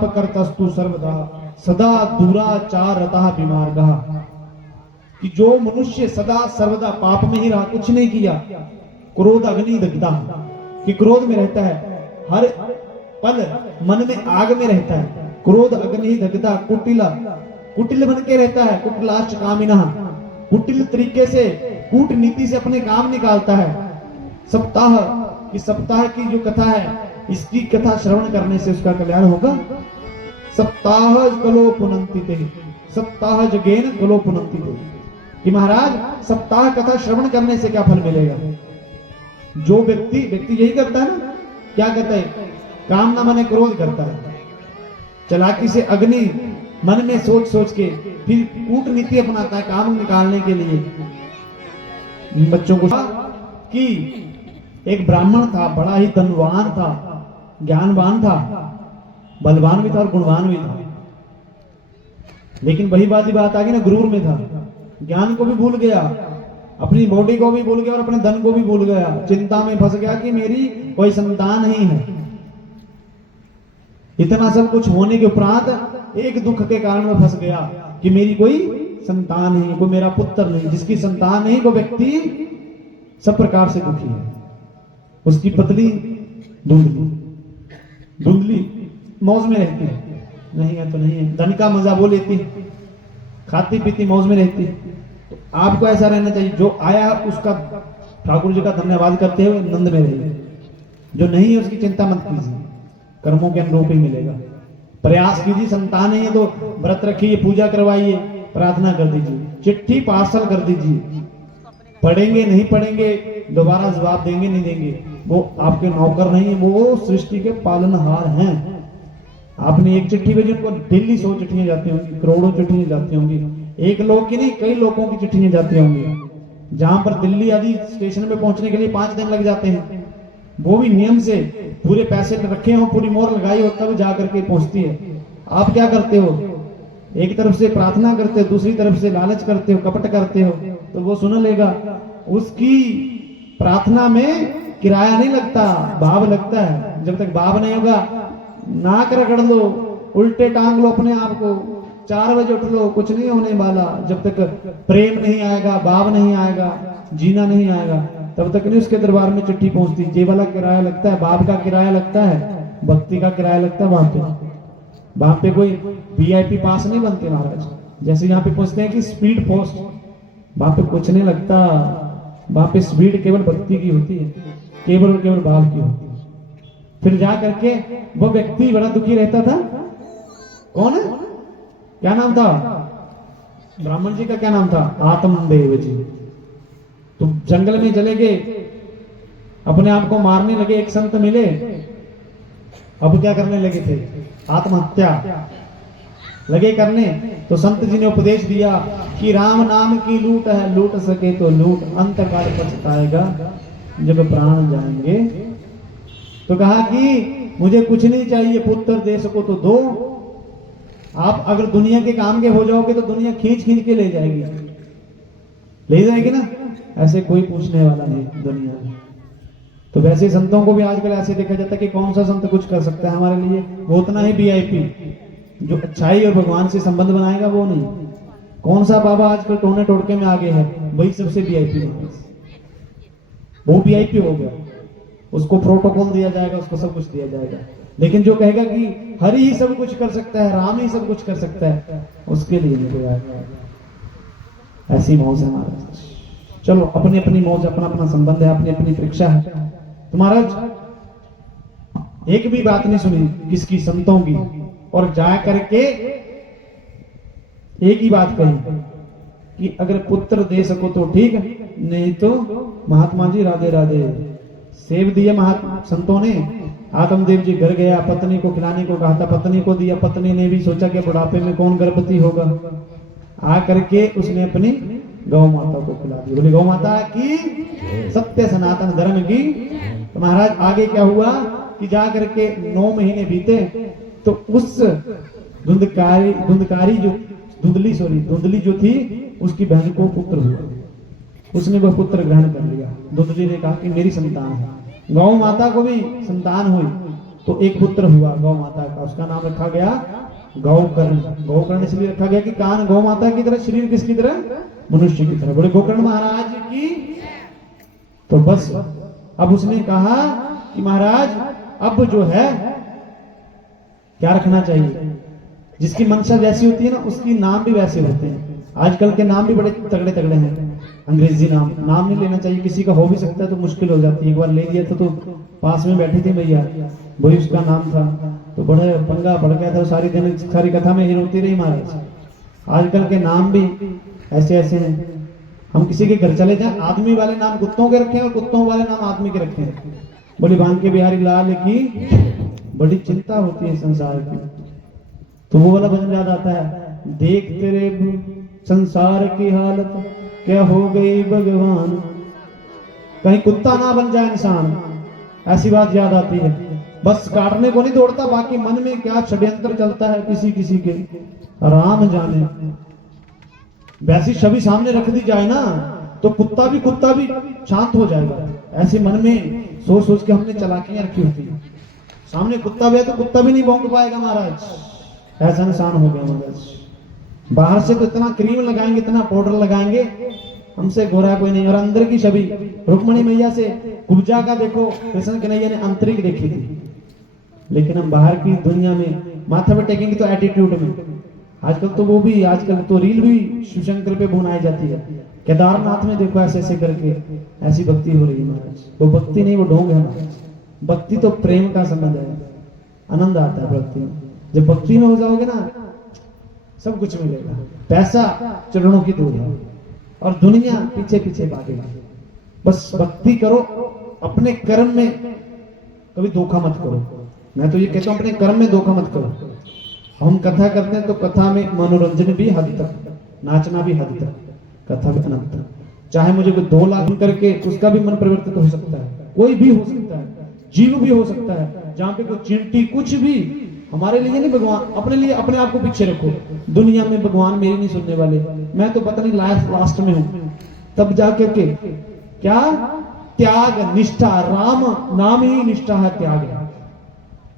करतस्तु सर्वदा सदा दुराचारतः विमार्गः, कि जो मनुष्य सदा सर्वदा पाप में ही रहा, कुछ नहीं किया, क्रोध अग्नि दग्धा, कि क्रोध में रहता है, हर पल मन में आग में रहता है, क्रोध अग्नि दग्धा, कुटिल बन के रहता है, कुटिलाश्च कामिनः, कुटिल तरीके से कूटनीति से अपने काम निकालता है। सप्ताह की जो कथा है, इसकी कथा श्रवण करने से उसका कल्याण होगा। सप्ताह कलो पुनंति ते, सप्ताह जगेन कलो पुनंति ते, कि महाराज सप्ताह कथा श्रवण करने से क्या फल मिलेगा। जो व्यक्ति यही करता है ना, क्या कहता है, काम ना मने क्रोध करता है, चालाकी से अग्नि मन में सोच सोच के फिर कूटनीति अपनाता है काम निकालने के लिए। बच्चों को कि एक ब्राह्मण था, बड़ा ही धनवान था, ज्ञानवान था, बलवान भी था और गुणवान भी था, लेकिन वही बात आ गई ना, गुरूर में था, ज्ञान को भी भूल गया, अपनी बॉडी को भी भूल गया और अपने धन को भी भूल गया, चिंता में फंस गया कि मेरी कोई संतान नहीं है। इतना सब कुछ होने के उपरांत एक दुख के कारण में फंस गया कि मेरी कोई संतान नहीं, कोई मेरा पुत्र नहीं। जिसकी संतान नहीं वो व्यक्ति सब प्रकार से दुखी है। उसकी पत्नी धुंधली मौज में रहती है, नहीं है तो नहीं है, धन का मजा वो लेती है, खाती पीती मौज में रहती है। तो आपको ऐसा रहना चाहिए, जो आया उसका ठाकुर जी का धन्यवाद करते हुए नंद में रहिए, जो नहीं है उसकी चिंता मत कीजिए, कर्मों के अनुरूप ही मिलेगा। प्रयास कीजिए, संतान है तो व्रत रखिए, पूजा करवाइए, प्रार्थना कर दीजिए, चिट्ठी पार्सल कर दीजिए। पढ़ेंगे नहीं पढ़ेंगे, दोबारा जवाब देंगे नहीं देंगे, वो आपके नौकर नहीं है, वो सृष्टि के पालनहार हैं। आपने एक चिट्ठी भेजी, उनको डेली 100 चिट्ठियां जाती होंगी, करोड़ों चिट्ठियां जाती होंगी, एक लोग की नहीं कई लोगों की चिट्ठियां जाती होंगी। जहां पर दिल्ली आदि स्टेशन पे पहुंचने के लिए 5 दिन लग जाते हैं, वो भी नियम से पूरे पैसे रखे हो, पूरी मोहर लगाई हो, तब जाकर के पहुंचती है। आप क्या करते हो, एक तरफ से प्रार्थना करते हो, दूसरी तरफ से लालच करते हो, कपट करते हो, तो वो सुन लेगा। उसकी प्रार्थना में किराया नहीं लगता, भाव लगता है। जब तक भाव नहीं होगा, नाक रगड़ लो, उल्टे टांग लो अपने आप को, 4 बजे उठ लो, कुछ नहीं होने वाला। जब तक प्रेम नहीं आएगा, भाव नहीं आएगा, जीना नहीं आएगा, तब तक नहीं उसके दरबार में चिट्ठी पहुंचती। जे वाला किराया लगता है, भाव का किराया लगता है, भक्ति का किराया लगता है। वहां पे कोई वीआईपी पास नहीं बनते महाराज। जैसे यहाँ पे पूछते हैं कि स्पीड पोस्ट, वहां पे कुछ नहीं लगता। वहां पे स्पीड केवल भक्ति की होती है, केवल और केवल भाव की होती है। फिर जा करके वो व्यक्ति बड़ा दुखी रहता था। कौन है, क्या नाम था ब्राह्मण जी का, क्या नाम था, आत्मदेव जी। तो जंगल में चले गए, अपने आप को मारने लगे। एक संत मिले, अब क्या करने लगे थे, आत्महत्या लगे करने। तो संत जी ने उपदेश दिया कि राम नाम की लूट है, लूट सके तो लूट, अंतकाल पछताएगा जब प्राण जाएंगे। तो कहा कि मुझे कुछ नहीं चाहिए, पुत्र देश को तो दो। आप अगर दुनिया के काम के हो जाओगे तो दुनिया खींच खींच के ले जाएगी ना, ऐसे कोई पूछने वाला नहीं दुनिया में। तो वैसे संतों को भी आजकल ऐसे देखा जाता है कि कौन सा संत कुछ कर सकता है हमारे लिए, वो उतना ही वीआईपी, जो अच्छाई और भगवान से संबंध बनाएगा वो नहीं। कौन सा बाबा आजकल टोने टोटके में आगे है, वही सबसे वीआईपी, वो वीआईपी हो गया, उसको प्रोटोकॉल दिया जाएगा, उसको सब कुछ दिया जाएगा। लेकिन जो कहेगा कि हरि ही सब कुछ कर सकता है, राम ही सब कुछ कर सकता है, उसके लिए नहीं कोई आएगा। ऐसी मौज है महाराज। चलो, अपनी अपनी मौज, अपना अपना संबंध है, अपनी अपनी परीक्षा है। तो महाराज एक भी बात नहीं सुनी किसकी, संतों की, और जा करके एक ही बात कही कि अगर पुत्र दे सको तो ठीक, नहीं तो महात्मा जी राधे राधे। सेव दिया महात्मा संतों ने। आत्मदेव जी घर गया, पत्नी को खिलाने को कहा था, पत्नी को दिया। पत्नी ने भी सोचा कि बुढ़ापे में कौन गर्भवती होगा, आ करके उसने अपनी गौ माता को खिला दी। बोले गौ माता की सत्य सनातन धर्म की। तो महाराज आगे क्या हुआ कि जा करके 9 महीने बीते, तो उस धुंधली जो थी, उसकी बहन को पुत्र हुआ। उसने वह पुत्र ग्रहण कर लिया। धुंधली ने कहा कि मेरी संतान है। गौ माता को भी संतान हुई, तो एक पुत्र हुआ गौ माता का, उसका नाम रखा गया गौकर्ण। गौकर्ण इसलिए रखा गया कि कान गौ माता की तरह, शरीर किसकी तरह, मनुष्य की तरह। बोले गोकर्ण महाराज की। तो बस अब उसने कहा कि महाराज अब जो है क्या रखना चाहिए, जिसकी मंशा जैसी होती है ना उसकी नाम भी वैसे होते हैं। आजकल के नाम भी बड़े तगड़े तगड़े हैं, अंग्रेजी नाम नहीं लेना चाहिए, किसी का हो भी सकता है तो मुश्किल हो जाती है। एक बार ले लिया था तो पास में बैठी थी मैया, वही उसका नाम था, तो बड़े पंगा पड़ गया था, सारी कथा में ही रोती रही महाराज। आजकल के नाम भी ऐसे ऐसे हैं, हम किसी के घर चले जाएं, आदमी वाले नाम कुत्तों के रखे हैं और कुत्तों वाले नाम आदमी के रखे हैं। बोली बांके बिहारी लाल की बड़ी चिंता होती है संसार की। तो वो वाला भजन याद आता है, देख तेरे संसार की हालत क्या हो गई भगवान, कहीं कुत्ता ना बन जाए इंसान, ऐसी बात याद आती है। बस काटने को नहीं दौड़ता, बाकी मन में क्या षड्यंत्र चलता है किसी किसी के, राम जाने। वैसी छवि सामने रख दी जाए ना तो कुत्ता भी शांत हो जाएगा। ऐसे मन में सोच सोच के हमने चालाकियां रखी होती है, सामने कुत्ता भी है तो कुत्ता भी नहीं भौंक पाएगा महाराज, ऐसा इंसान हो गया महाराज। बाहर से तो इतना क्रीम लगाएंगे, इतना पाउडर लगाएंगे, हमसे गोरा कोई नहीं। और अंदर की छवि रुक्मणी मैया से कुब्जा का देखो, कृष्ण कन्हैया ने आंतरिक देखी थी, लेकिन हम बाहर की दुनिया में माथा पे टेकेंगे तो एटीट्यूड में। आजकल तो वो भी, आजकल तो रील भी शिवशंकर पे बनाई जाती है। केदारनाथ में देखो ऐसे ऐसे करके ऐसी भक्ति हो रही है महाराज। वो भक्ति नहीं, वो ढोंग है महाराज। भक्ति तो प्रेम का संबंध है, आनंद आता है भक्ति में। जब भक्ति में हो जाओगे ना सब कुछ मिलेगा, पैसा चरणों की दूर है और दुनिया पीछे पीछे भागेगी। बस भक्ति करो, अपने कर्म में कभी धोखा मत करो। मैं तो ये कहता हूं अपने कर्म में धोखा मत करो। हम कथा करते हैं तो कथा में मनोरंजन भी हद तक, नाचना भी हद तक, कथा भी अनंत तक। चाहे मुझे कोई 2 लाख करके उसका भी मन परिवर्तित हो सकता है, कोई भी हो सकता है, जीव भी हो सकता है, जहां पे कोई चींटी कुछ भी, हमारे लिए नहीं भगवान, अपने लिए अपने आप को पीछे रखो। दुनिया में भगवान मेरी नहीं सुनने वाले, मैं तो पता नहीं लास्ट में हूं, तब जाकर के क्या त्याग निष्ठा, राम नाम ही निष्ठा है, त्याग है।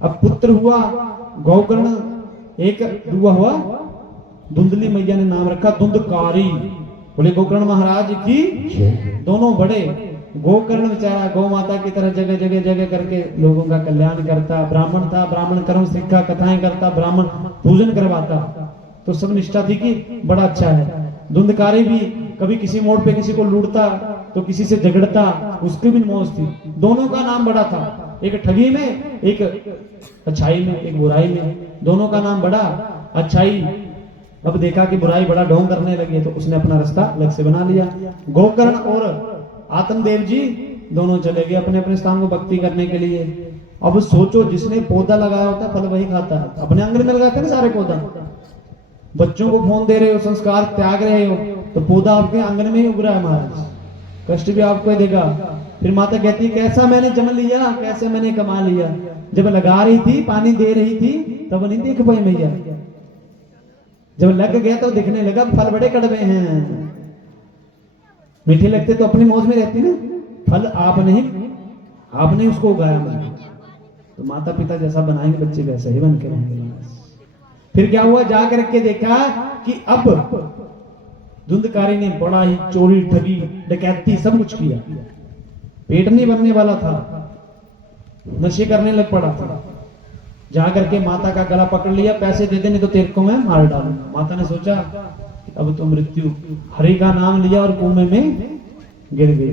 अब पुत्र हुआ गौकर्ण, एक हुआ धुंधली मैया ने नाम रखा धुंधकारी। बोले गोकर्ण महाराज की। दोनों बड़े, गोकर्ण बेचारा गौ माता की तरह जगह जगह जगह करके लोगों का कल्याण करता, ब्राह्मण था, ब्राह्मण कर्म शिक्षा कथाएं करता, ब्राह्मण पूजन करवाता, तो सब निष्ठा थी कि बड़ा अच्छा है। धुंधकारी भी कभी किसी मोड़ पे किसी को लूटता तो किसी से झगड़ता, उसकी भी मौज थी। दोनों का नाम बड़ा था, एक ठगी में, एक अच्छाई में, एक बुराई में, दोनों का नाम बड़ा। अच्छाई अब देखा कि बुराई बड़ा ढोंग करने लगी तो उसने अपना रास्ता अलग से बना लिया। गोकर्ण और आत्मदेव जी दोनों चले गए अपने अपने स्थान को भक्ति करने के लिए। अब सोचो, जिसने पौधा लगाया होता है फल वही खाता है। अपने आंगन में लगाते हैं ना सारे पौधा, बच्चों को फोन दे रहे हो, संस्कार त्याग रहे हो, तो पौधा आपके आंगन में ही उग रहा है महाराज, कष्ट भी आपको ही देगा। फिर माता कहती है कैसा मैंने जम लिया, कैसे मैंने कमा लिया। जब लगा रही थी, पानी दे रही थी, तब नहीं देख पाई मैया, जब लग गया तो दिखने लगा फल बड़े कड़वे हैं। मीठे लगते तो अपनी मौज में रहती ना, फल आपने उसको उगाया मैंने, तो माता पिता जैसा बनाएंगे बच्चे वैसे ही बन के रहेंगे। फिर क्या हुआ, जा करके देखा कि अब धुंधकारी ने बड़ा ही चोरी ठगी डकैती सब कुछ किया, पेट नहीं भरने वाला था, नशे करने लग पड़ा था। जा करके माता का गला पकड़ लिया, पैसे दे दे नहीं तो तेरे को मैं मार डालूंगा। माता ने सोचा अब तो मृत्यु, हरि का नाम लिया और कुएं में गिर गई।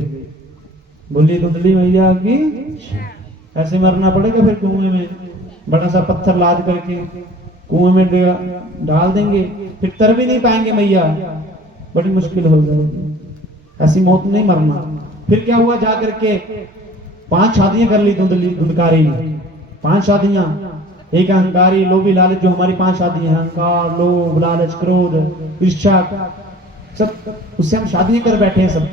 बोली धुंधली मैया की, ऐसे मरना पड़ेगा फिर कुएं में, बड़ा सा पत्थर लाद करके कुएं में डाल देंगे, फिर तर भी नहीं पाएंगे मैया, बड़ी मुश्किल हो जाएगी, ऐसी मौत नहीं मरना। फिर क्या हुआ, जा करके 5 शादियां कर ली धुंधकारी ने, 5 शादियां। एक अहंकारी लोभी लालच, जो हमारी 5 शादियां, अहंकार लोभ लालच क्रोध ईर्ष्या, सब उससे हम शादियां कर बैठे हैं सब।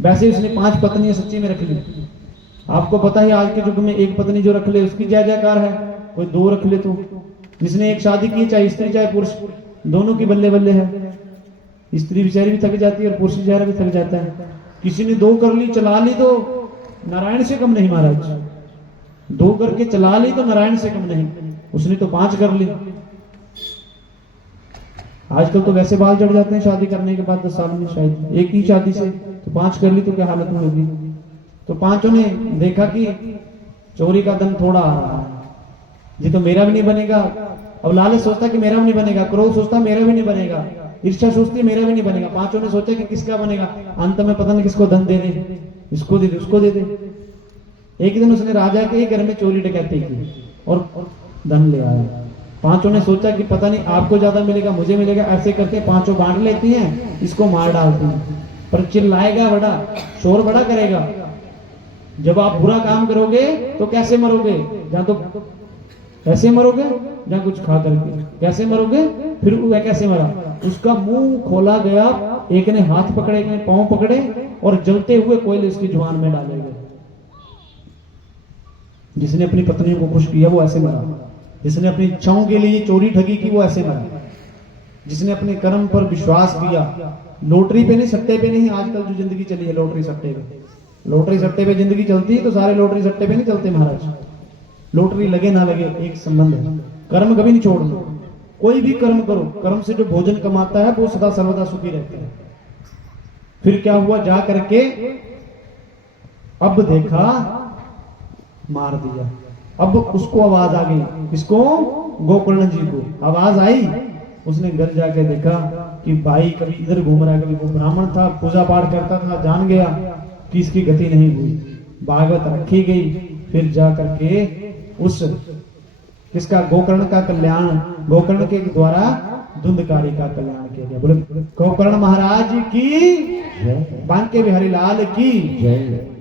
वैसे उसने 5 पत्नियां सच्ची में रख ली। आपको पता है आज के युग में एक पत्नी जो रख ले उसकी जय जयकार है, कोई 2 रख ले तो। जिसने एक शादी की, चाहे स्त्री चाहे पुरुष, दोनों की बल्ले बल्ले है। स्त्री बेचारी भी थक जाती है और पुरुष बेचारा भी थक जाता है। किसी ने 2 कर ली, चला ली तो नारायण से कम नहीं महाराज। 2 करके चला ली तो नारायण से कम नहीं, उसने तो 5 कर ली। आजकल तो वैसे बाल जड़ जाते हैं शादी करने के बाद 10 साल में, शायद एक ही शादी से तो 5 कर ली तो क्या हालत होगी। तो 5 ने देखा कि चोरी का दम थोड़ा आ रहा है, जी तो मेरा भी नहीं बनेगा। अब लालच सोचता कि मेरा भी नहीं बनेगा, क्रोध सोचता मेरा भी नहीं बनेगा, ईर्ष्या सोचती मेरा भी नहीं बनेगा। 5 ने सोचा कि किसका बनेगा, अंत में पता नहीं किसको धन दे दे, इसको दे दे उसको दे दे। एक दिन उसने राजा के घर में चोरी डकैती की और धन ले आया। 5 ने सोचा कि पता नहीं आपको ज्यादा मिलेगा मुझे मिलेगा, ऐसे करके 5 बांट लेती हैं, इसको मार डालती हैं। पर चिल्लाएगा बड़ा, शोर बड़ा करेगा। जब आप बुरा काम करोगे तो कैसे मरोगे, या तो ऐसे मरोगे या कुछ खा करके, कैसे मरोगे। फिर वह कैसे मरा, उसका मुंह खोला गया, एक ने हाथ पकड़े एक ने पांव पकड़े और जलते हुए कोयले उसकी जुबान में डाले गए। जिसने अपनी पत्नी को खुश किया वो ऐसे मरा, जिसने अपनी इच्छाओं के लिए चोरी ठगी की वो ऐसे मरा, जिसने अपने कर्म पर विश्वास किया, लॉटरी पे नहीं सट्टे पे नहीं। आजकल जो जिंदगी चली है लॉटरी सट्टे पे, लॉटरी सट्टे पे जिंदगी चलती है तो सारे लॉटरी सट्टे पे नहीं चलते महाराज। लॉटरी लगे ना लगे एक संबंध है, कर्म कभी नहीं छोड़ना। कोई भी कर्म करो, कर्म से जो भोजन कमाता है वो सदा सर्वदा सुखी रहता है। फिर क्या हुआ, जा करके अब देखा मार दिया। अब उसको आवाज आ गई, किसको, गोकर्ण जी को आवाज आई। उसने घर जाके देखा कि भाई कभी इधर घूम रहा है, कभी वो ब्राह्मण था पूजा पाठ करता था, जान गया कि इसकी गति नहीं हुई, भागवत रखी गई। फिर जा करके उस किसका, गोकर्ण का कल्याण, गोकर्ण के द्वारा धुंधकारी का कल्याण किया गया। बोले गोकर्ण महाराज की, बांके बिहारी लाल की जय।